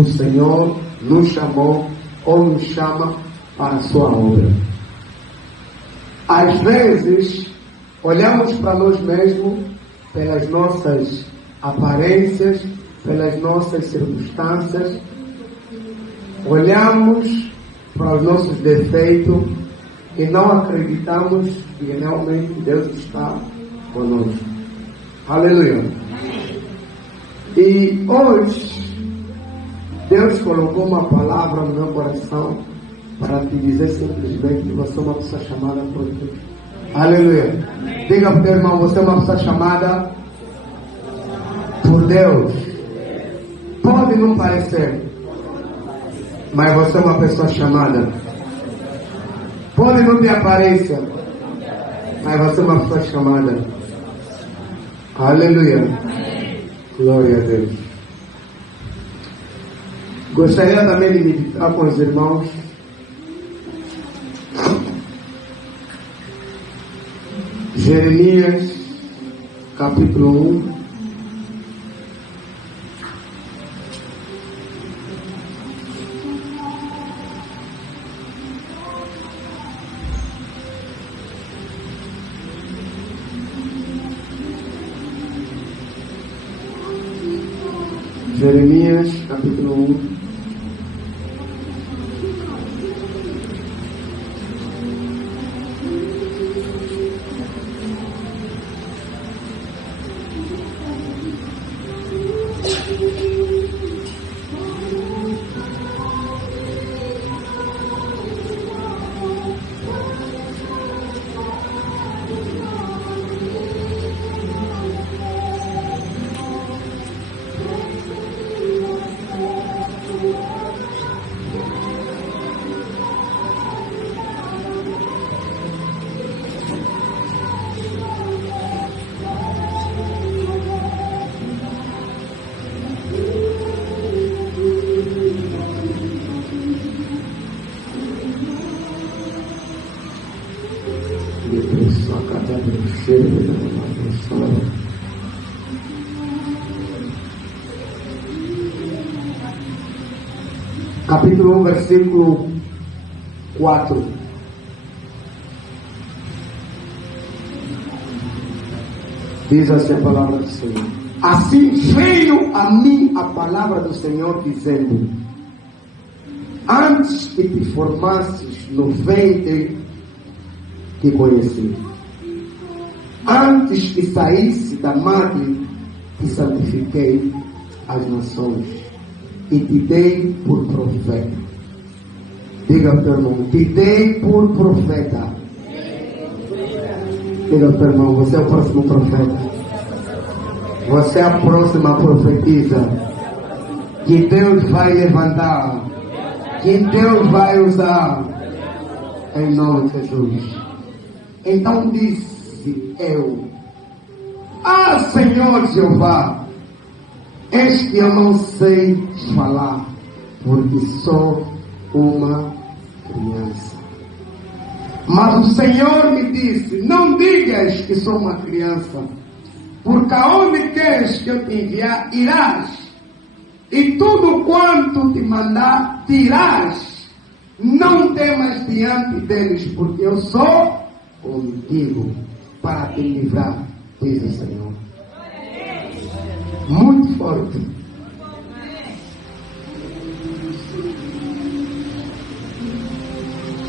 o Senhor nos chamou ou nos chama para a sua obra. Às vezes, olhamos para nós mesmos pelas nossas aparências, pelas nossas circunstâncias, olhamos para os nossos defeitos e não acreditamos que realmente Deus está conosco. Aleluia. E hoje, Deus colocou uma palavra no meu coração para te dizer simplesmente que você é uma pessoa chamada por Deus. Aleluia. Diga para o teu irmão, você é uma pessoa chamada por Deus. Pode não parecer, mas você é uma pessoa chamada. Pode não ter aparência, mas você é uma pessoa chamada. Aleluia. Glória a Deus. Gostaria também de meditar com os irmãos Jeremias, capítulo 1. Jeremias, capítulo 1. Capítulo 1, versículo 4. Diz assim a palavra do Senhor. Assim veio a mim a palavra do Senhor, dizendo: antes que te formasses no ventre, te conheci. Antes que saísse da madre, te santifiquei as nações e te dei por profeta. Diga ao teu irmão, te dei por profeta. Diga ao teu irmão, você é o próximo profeta. Você é a próxima profetisa que Deus vai levantar, que Deus vai usar, em nome de Jesus. Então disse eu: ah, Senhor Jeová, eis que eu não sei falar, porque sou uma criança. Mas o Senhor me disse: não digas que sou uma criança, porque aonde queres que eu te enviar, irás, e tudo quanto te mandar, te irás. Não temas diante deles, porque eu sou contigo para te livrar, diz o Senhor. Muito forte.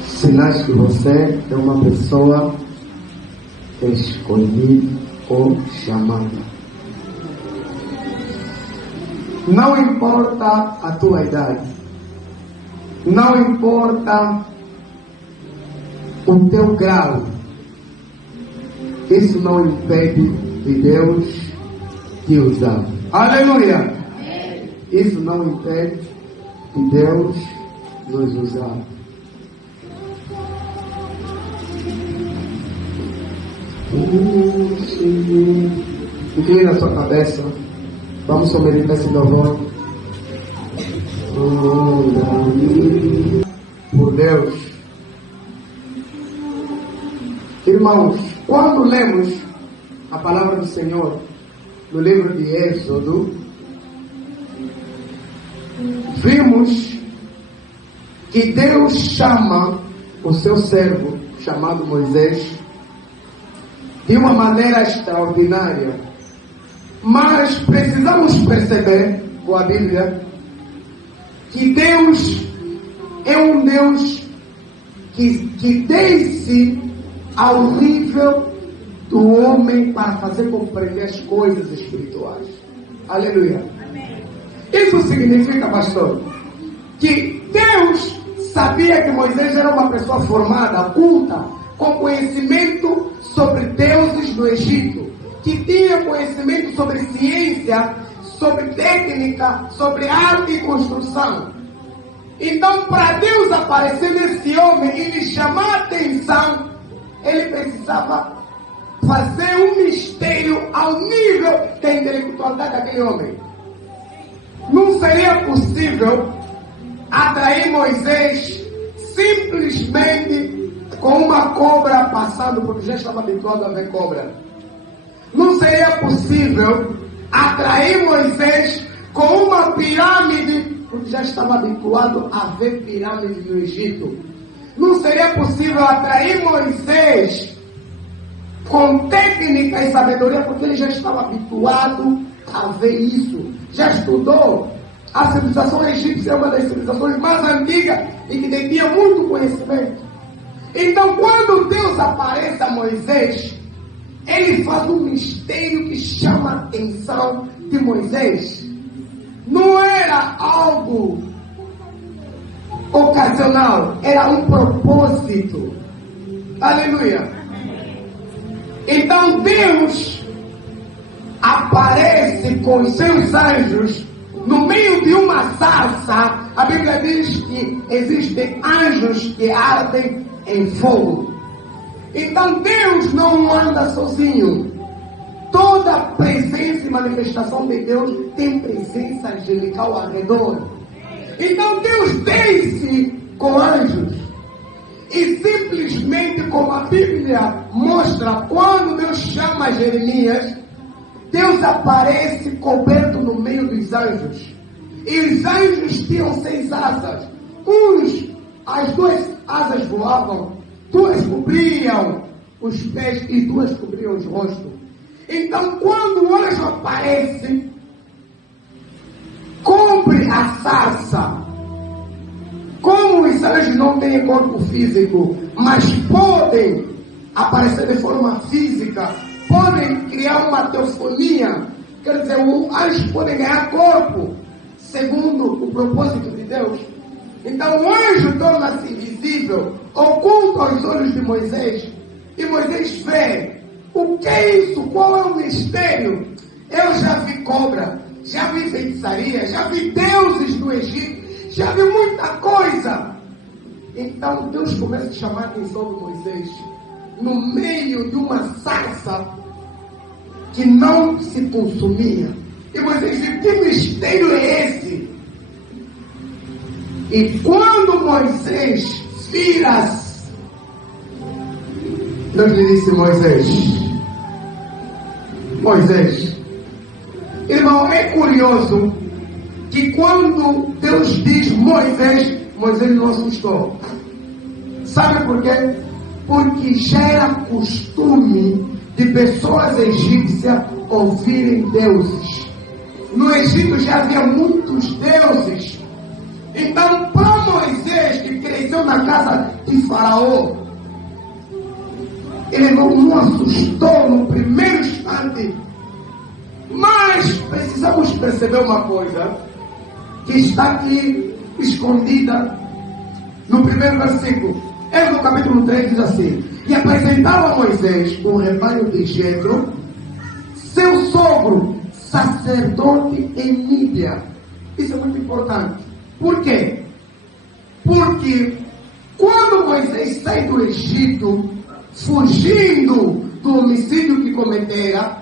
Sinais que você é uma pessoa escolhida ou chamada. Não importa a tua idade, não importa o teu grau, isso não impede de Deus te usar. Aleluia! Isso não impede de Deus nos usar. Inclina a sua cabeça. Vamos meditar esse louvor. Por Deus. Irmãos, quando lemos a palavra do Senhor no livro de Êxodo, vimos que Deus chama o seu servo, chamado Moisés, de uma maneira extraordinária. Mas precisamos perceber, com a Bíblia, que Deus é um Deus que desce ao nível do homem para fazer compreender as coisas espirituais. Aleluia. Amém. Isso significa, pastor, que Deus sabia que Moisés era uma pessoa formada, culta, com conhecimento sobre deuses do Egito, que tinha conhecimento sobre ciência, sobre técnica, sobre arte e construção. Então, para Deus aparecer nesse homem e lhe chamar a atenção, ele precisava fazer um mistério ao nível da intelectualidade daquele homem. Não seria possível atrair Moisés simplesmente com uma cobra passando, porque já estava habituado a ver cobra. Não seria possível atrair Moisés com uma pirâmide, porque já estava habituado a ver pirâmides no Egito. Não seria possível atrair Moisés com técnica e sabedoria, porque ele já estava habituado a ver isso. Já estudou. A civilização egípcia é uma das civilizações mais antigas e que detinha muito conhecimento. Então, quando Deus aparece a Moisés, ele faz um mistério que chama a atenção de Moisés. Não era algo ocasional, era um propósito. Aleluia. Então Deus aparece com seus anjos no meio de uma sarça. A Bíblia diz que existem anjos que ardem em fogo. Então Deus não anda sozinho. Toda presença e manifestação de Deus tem presença angelical ao redor. Então Deus desce com anjos. E simplesmente, como a Bíblia mostra, quando Deus chama Jeremias, Deus aparece coberto no meio dos anjos. E os anjos tinham 6 asas. As 2 asas voavam, 2 cobriam os pés e 2 cobriam os rostos. Então, quando o anjo aparece, cobre a sarça. Como os anjos não têm corpo físico, mas podem aparecer de forma física, podem criar uma teofonia, quer dizer, os anjos podem ganhar corpo, segundo o propósito de Deus. Então o anjo torna-se invisível, oculto aos olhos de Moisés, e Moisés vê. O que é isso? Qual é o mistério? Eu já vi cobra, já vi feitiçaria, já vi deuses do Egito, já vi muita coisa. Então Deus começa a chamar a atenção de Moisés no meio de uma sarça que não se consumia. E Moisés diz: que mistério é esse? E quando Moisés vira-se, Deus lhe disse: Moisés, irmão, é curioso que quando Deus diz Moisés, Moisés não assustou. Sabe por quê? Porque já era costume de pessoas egípcias ouvirem deuses. No Egito já havia muitos deuses. Então, para Moisés, que cresceu na casa de Faraó, ele não assustou no primeiro instante. Mas precisamos perceber uma coisa que está aqui escondida no primeiro versículo. No capítulo 3 diz assim: e apresentava a Moisés o rebanho de Jetro, seu sogro, sacerdote em Mídia. Isso é muito importante. Por quê? Porque quando Moisés sai do Egito, fugindo do homicídio que cometera,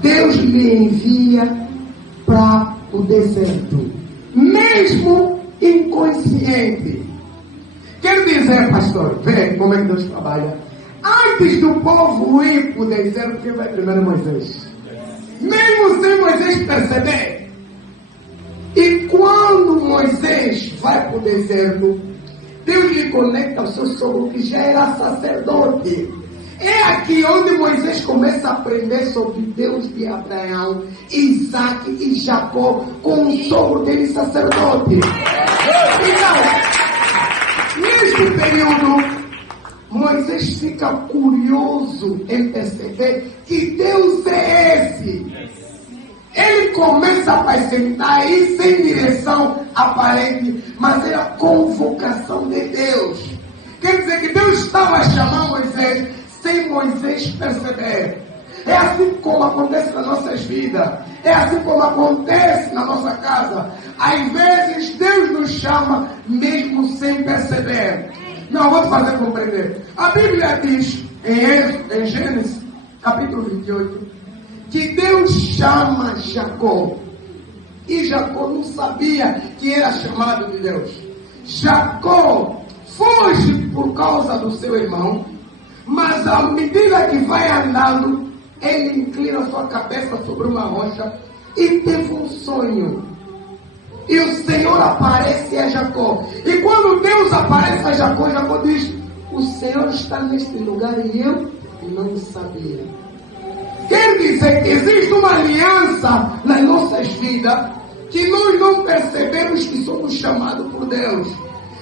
Deus lhe envia para o deserto, mesmo inconsciente. Quer dizer, pastor, vê como é que Deus trabalha. Antes do povo ir para o deserto, quem vai primeiro? Moisés. Mesmo sem Moisés perceber. E Moisés vai para o deserto, Deus lhe conecta ao seu sogro que já era sacerdote. É aqui onde Moisés começa a aprender sobre Deus de Abraão, Isaac e Jacó, com o sogro dele sacerdote. Então, neste período, Moisés fica curioso em perceber que Deus é esse. Ele começa a apresentar aí sem direção aparente, mas era a convocação de Deus. Quer dizer que Deus estava a chamar Moisés sem Moisés perceber. É assim como acontece nas nossas vidas. É assim como acontece na nossa casa. Às vezes Deus nos chama mesmo sem perceber. Não, vou te fazer compreender. A Bíblia diz em Gênesis, capítulo 28, que Deus chama Jacó. E Jacó não sabia que era chamado de Deus. Jacó foge por causa do seu irmão, mas à medida que vai andando, ele inclina sua cabeça sobre uma rocha e teve um sonho. E o Senhor aparece a Jacó. E quando Deus aparece a Jacó, Jacó diz: o Senhor está neste lugar e eu não sabia. Quer dizer que existe uma aliança nas nossas vidas que nós não percebemos que somos chamados por Deus.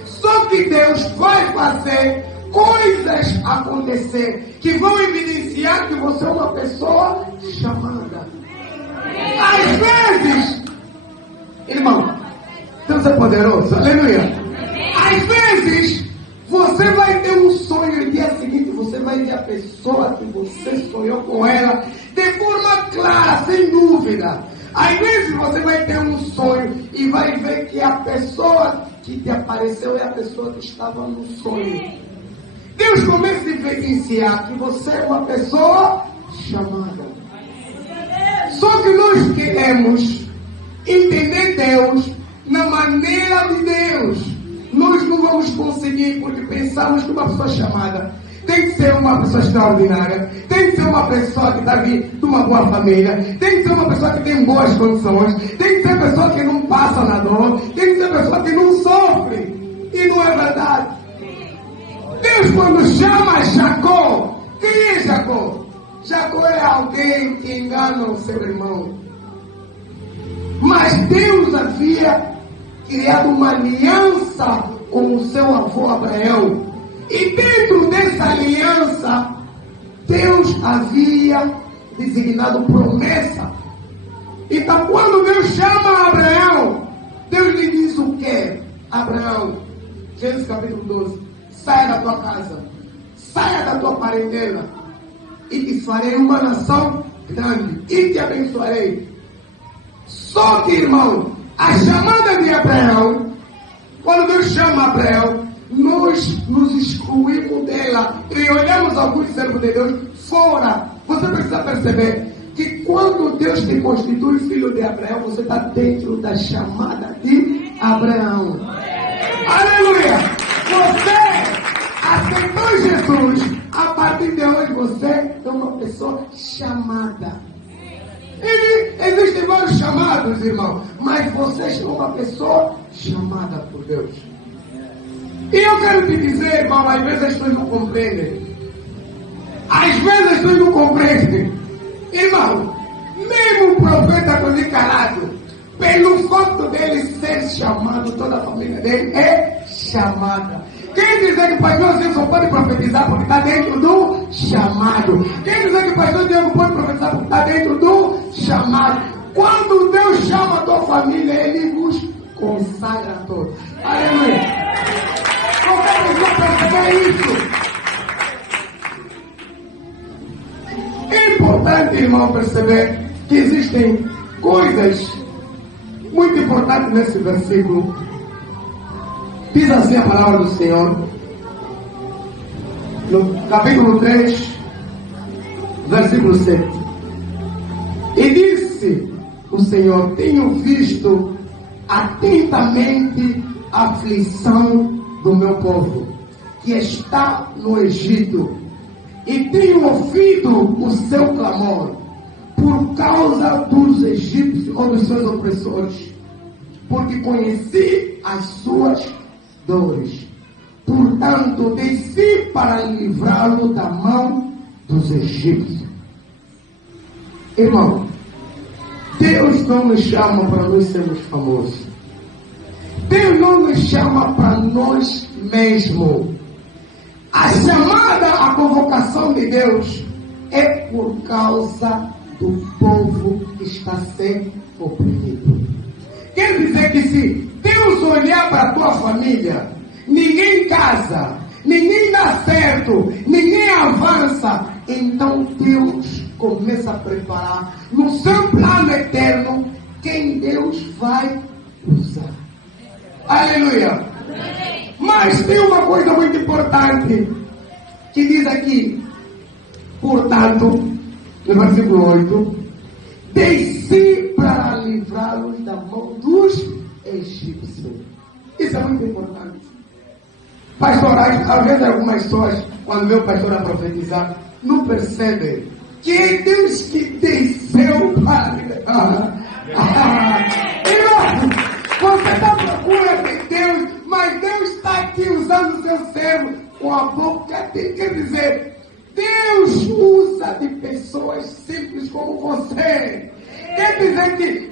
Só que Deus vai fazer coisas acontecer que vão evidenciar que você é uma pessoa chamada. Às vezes, irmão, Deus é poderoso, aleluia. Às vezes, você vai ter um sonho e no dia seguinte você vai ver a pessoa que você sonhou com ela de forma clara, sem dúvida. Às vezes você vai ter um sonho e vai ver que a pessoa que te apareceu é a pessoa que estava no sonho. Deus começa a evidenciar que você é uma pessoa chamada. Só que nós queremos entender Deus na maneira de Deus. Nós não vamos conseguir porque pensamos que uma pessoa chamada tem que ser uma pessoa extraordinária, tem que ser uma pessoa que está vindo de uma boa família, tem que ser uma pessoa que tem boas condições, tem que ser uma pessoa que não passa na dor, tem que ser uma pessoa que não sofre. E não é verdade. Deus, quando chama Jacó, quem é Jacó? Jacó é alguém que engana o seu irmão. Mas Deus havia criado uma aliança com o seu avô Abraão. E dentro dessa aliança, Deus havia designado promessa. Então, quando Deus chama Abraão, Deus lhe diz o quê? Abraão, Gênesis capítulo 12, saia da tua casa, saia da tua parentela, e te farei uma nação grande, e te abençoarei. Só que, irmão, a chamada de Abraão, quando Deus chama Abraão, nós nos excluímos dela e olhamos alguns servos de Deus fora. Você precisa perceber que quando Deus te constitui filho de Abraão, você está dentro da chamada de Abraão. Aleluia! Você aceitou Jesus, a partir de hoje você é uma pessoa chamada. Existem vários chamados, irmão, mas você é uma pessoa chamada por Deus. E eu quero te dizer, irmão, às vezes as pessoas não compreendem. Às vezes as pessoas não compreendem. Irmão, mesmo o profeta Tony Calado, pelo fato dele ser chamado, toda a família dele é chamada. Quem dizer que o pastor Zé só pode profetizar porque está dentro do chamado? Quem dizer que o pastor Diego pode profetizar porque está dentro do chamado? Quando Deus chama a tua família, Ele vos consagra a todos. Aleluia! Qualquer pessoa perceber isso. É importante, irmão, perceber que existem coisas muito importantes nesse versículo. Diz assim a palavra do Senhor, no capítulo 3, versículo 7. E disse o Senhor: tenho visto atentamente a aflição do meu povo, que está no Egito, e tenho ouvido o seu clamor por causa dos egípcios ou dos seus opressores. porque conheci as suas dores. Portanto, desci para livrá-lo da mão dos egípcios. Irmão, Deus não nos chama para nós sermos famosos. Deus não nos chama para nós mesmos. A chamada, a convocação de Deus é por causa do povo que está sendo oprimido. Quer dizer que se Deus olhar para a tua família, ninguém casa, ninguém dá certo, ninguém avança, então Deus começa a preparar no seu plano eterno quem Deus vai usar. Aleluia! Mas tem uma coisa muito importante que diz aqui, portanto, no versículo 8, desci para livrá-los da mão dos egípcios. Isso é muito importante. Pastor, às vezes algumas pessoas, quando vê o pastor a profetizar, não percebem que é Deus que desceu para livrar. Você está à procura de Deus, mas Deus está aqui usando o seu servo com a boca dele. Quer dizer, Deus usa de pessoas simples como você. Quer dizer que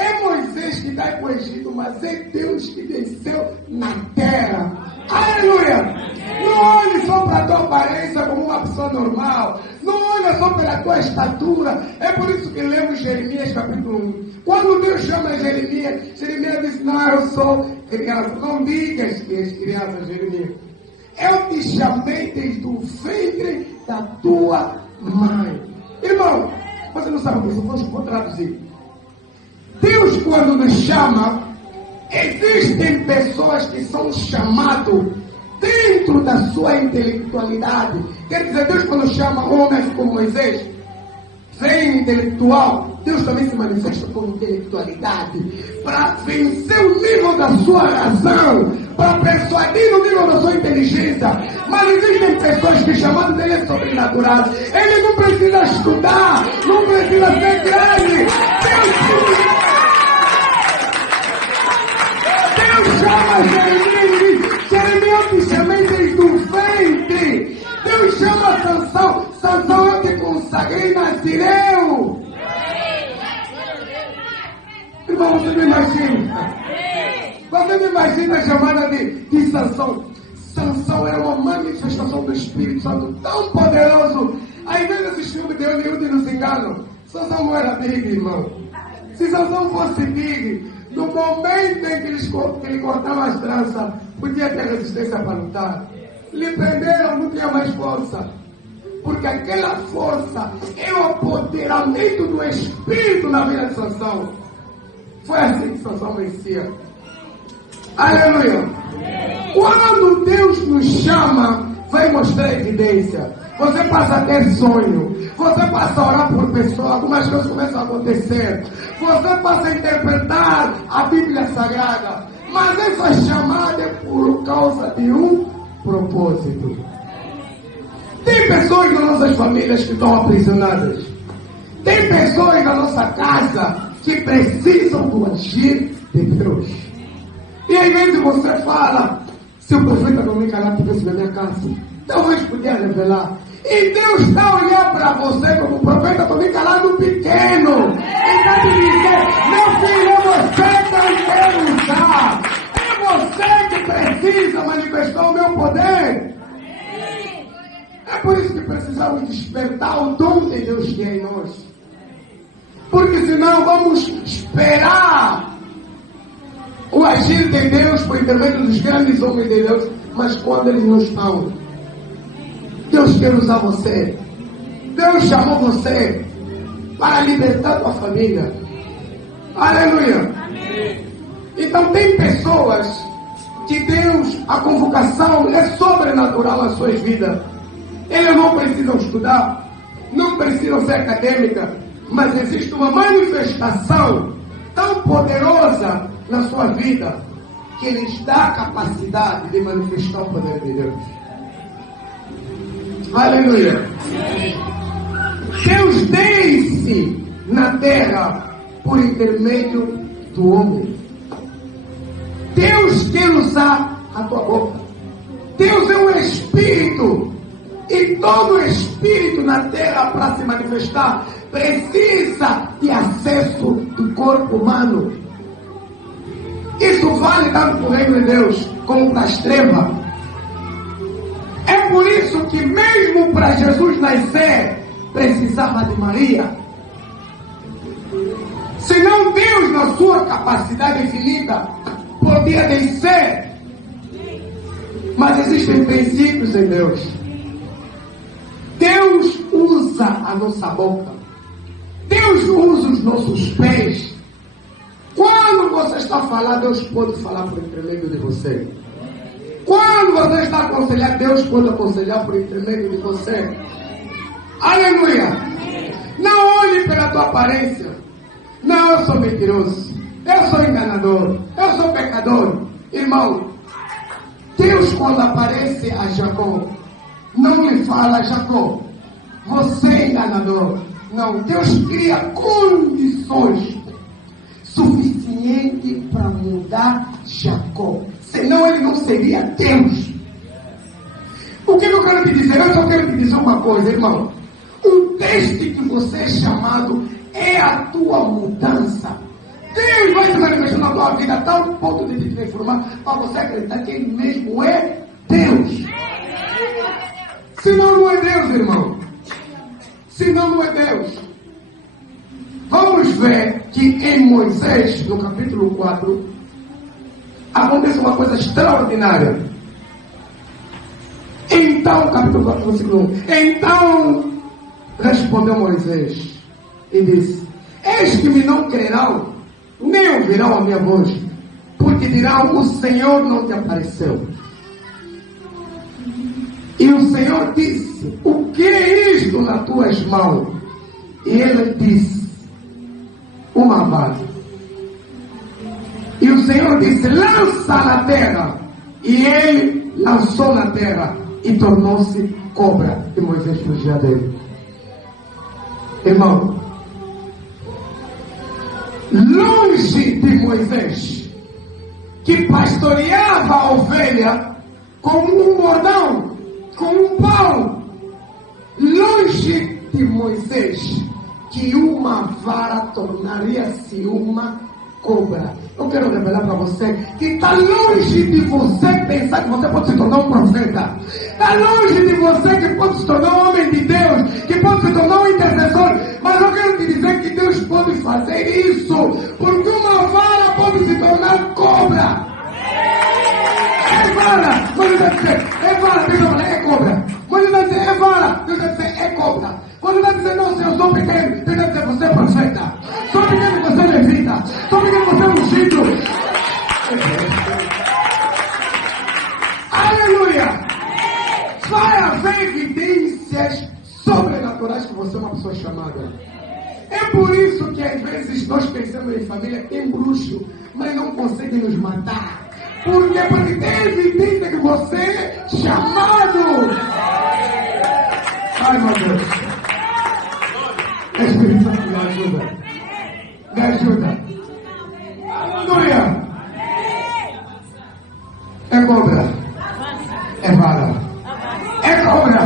é Moisés que vai para o Egito, mas é Deus que desceu na terra. Aleluia! Não olhe só para a tua aparência como uma pessoa normal. Não olhe só pela tua estatura. É por isso que lemos Jeremias capítulo 1. Quando Deus chama Jeremias, Jeremias diz, não, eu sou criança. Não digas que és criança, Jeremias. Eu te chamei desde o ventre da tua mãe. Irmão, você não sabe o que isso, vou traduzir. Deus, quando nos chama, existem pessoas que são chamadas dentro da sua intelectualidade. Quer dizer, Deus quando chama homens como Moisés, vem intelectual, Deus também se manifesta com intelectualidade, para vencer o nível da sua razão, para persuadir o nível da sua inteligência. Mas existem pessoas que chamando dele é sobrenatural. Ele não precisa estudar, não precisa ser grande. Deus chama Jeremias e diz, Jeremias, eu te chamei desde o ventre. Deus chama Sansão, Sansão, eu te consagrei Nazireu. Irmão, você me imagina? Você me imagina a chamada de Sansão? Sansão era uma manifestação do Espírito Santo tão poderoso. Aí vem esse filme de Hollywood e nos enganam. Sansão não era digno, irmão. Se Sansão fosse digno, no momento em que ele cortava as tranças, podia ter resistência para lutar. Lhe prenderam, não tinha mais força. Porque aquela força é o apoderamento do Espírito na vida de Sansão. Foi assim que Sansão vencia. Aleluia! Quando Deus nos chama, vai mostrar evidência. Você passa a ter sonho. Você passa a orar por pessoas. Algumas coisas começam a acontecer. Você passa a interpretar a Bíblia Sagrada. Mas essa chamada é por causa de um propósito. Tem pessoas nas nossas famílias que estão aprisionadas. Tem pessoas na nossa casa que precisam do agir de Deus. E às vezes você fala, se o profeta não me calar, porque na minha casa, talvez podia revelar. E Deus está olhando para você como o profeta, estou me calando pequeno. E está te dizendo, meu filho, é você que eu quero usar. É você que precisa manifestar o meu poder. É por isso que precisamos despertar o dom de Deus que é em nós. Porque senão vamos esperar o agir de Deus por intermédio dos grandes homens de Deus, mas quando eles não estão, Deus quer usar você. Deus chamou você para libertar tua família. Aleluia. Amém. Então tem pessoas que Deus, a convocação é sobrenatural nas suas vidas. Eles não precisam estudar, não precisam ser acadêmica, mas existe uma manifestação tão poderosa na sua vida que lhes dá a capacidade de manifestar o poder de Deus. Aleluia. Deus desce na terra por intermédio do homem. quer usar a tua boca. Deus é um espírito. E todo espírito na terra, para se manifestar, precisa de acesso do corpo humano. Isso vale tanto para o reino de Deus como para as trevas. É por isso que mesmo para Jesus nascer, precisava de Maria. Senão Deus, na sua capacidade infinita, podia descer. Mas existem princípios em Deus. Deus usa a nossa boca. Deus usa os nossos pés. Quando você está falando, Deus pode falar por intermédio de você. Quando você está aconselhando, Deus pode aconselhar por intermédio de você. Aleluia! Não olhe pela tua aparência. Não, eu sou mentiroso. Eu sou enganador. Eu sou pecador. Irmão, Deus quando aparece a Jacó, não lhe fala, Jacó, você é enganador. Não, Deus cria condições suficientes para mudar Jacó. Senão ele não seria Deus. O que eu quero te dizer? Eu só quero te dizer uma coisa, irmão. O teste que você é chamado é a tua mudança. Deus vai se manifestar na tua vida a tal ponto de te transformar para você acreditar que Ele mesmo é Deus. Senão não é Deus, irmão. Senão não é Deus. Vamos ver que em Moisés, no capítulo 4, acontece uma coisa extraordinária. Então, capítulo 4, versículo 1. Então respondeu Moisés e disse: eis que me não crerão, nem ouvirão a minha voz, porque dirão: o Senhor não te apareceu. E o Senhor disse: o que é isto nas tuas mãos? E ele disse: uma vara. E o Senhor disse: lança na terra. E ele lançou na terra e tornou-se cobra. E Moisés fugia dele. Irmão, longe de Moisés, que pastoreava a ovelha com um bordão, com um pau, longe de Moisés, que uma vara tornaria-se uma cobra. Eu quero revelar para você que está longe de você pensar que você pode se tornar um profeta. Está longe de você que pode se tornar um homem de Deus, que pode se tornar um intercessor. Mas eu quero te dizer que Deus pode fazer isso, porque uma vara pode se tornar cobra. É vara. Quando ele vai dizer é vara, Deus vai falar é cobra. Quando ele vai dizer é vara, Deus vai dizer é cobra. Quando ele vai dizer não, Senhor, eu sou pequeno, Deus vai dizer você é profeta. Sou pequeno, você é levita. Sou pequeno, você é ungido. Aleluia! Vai haver evidências sobrenaturais que você é uma pessoa chamada. É por isso que às vezes nós pensamos em família em bruxo, mas não conseguem nos matar. Por quê? Porque tem evidência que você é chamado. Ai, meu Deus. Espírito Santo, me ajuda. Me ajuda. Aleluia. É cobra. É vara. É cobra.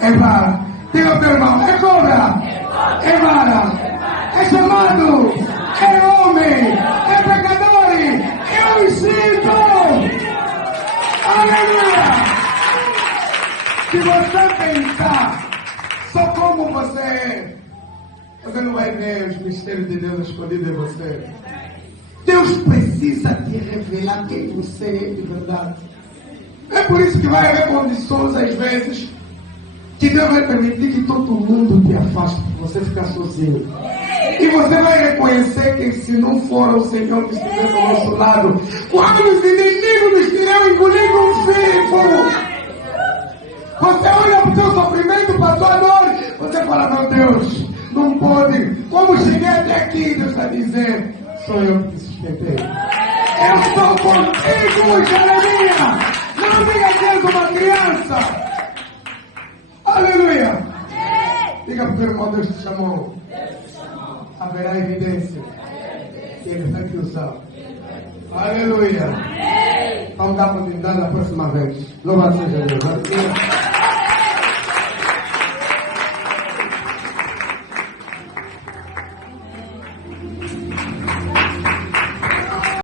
É vara. Diga ao teu irmão, é cobra. É vara. É chamado. É homem. É pecador. É ungido. Aleluia. Se você pensar só como você é, você não vai ver os mistérios de Deus escondidos em você. Deus precisa te revelar quem você é de verdade. É por isso que vai haver condições, às vezes, que Deus vai permitir que todo mundo te afaste, para você ficar sozinho. E você vai reconhecer que se não for o Senhor que estiver do nosso lado, quando os inimigos estirão engolindo um vivo, você olha para o seu sofrimento, para a sua dor, você fala: meu Deus, não pode. Como cheguei até aqui, Deus vai dizer: sou eu que te sustentei. Eu estou contigo, Jeremias. Não diga que és uma criança. Aleluia. Diga para o teu irmão: Deus te chamou. Haverá evidência que Ele vai te usar. Aleluia. Vamos dar continuidade da próxima vez. Louvado seja Deus.